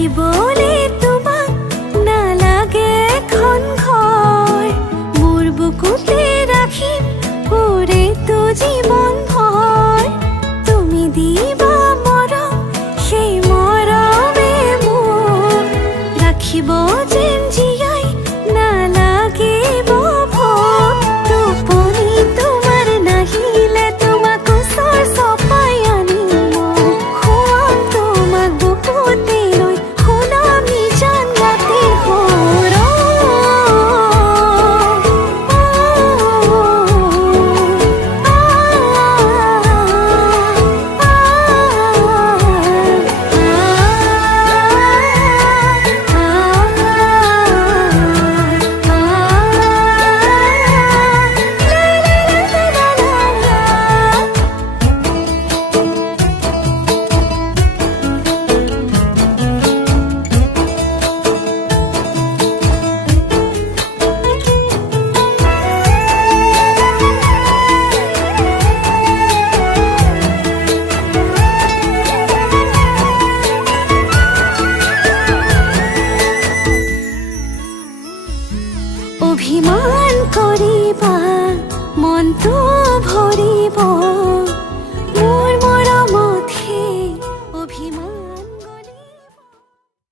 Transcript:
ৰাখিবলে তোমাক নালাগে এখন ঘৰ মোৰ বুকুতে ৰাখিম পুৰেতো জীৱন ভৰ তুমি দিবা মৰম সেই মৰমে মোক ৰাখিব যেন জীয়াই নালাগিব ভোক টোপনি তোমাৰ নাহিলে তোমাক ওচৰ চপাই আনিম মই খুৱাম তোমাক বুকুতে লৈ শুনাম নিজান ৰাতিৰ সুৰ অভিমান কৰিবা মনটো ভৰিব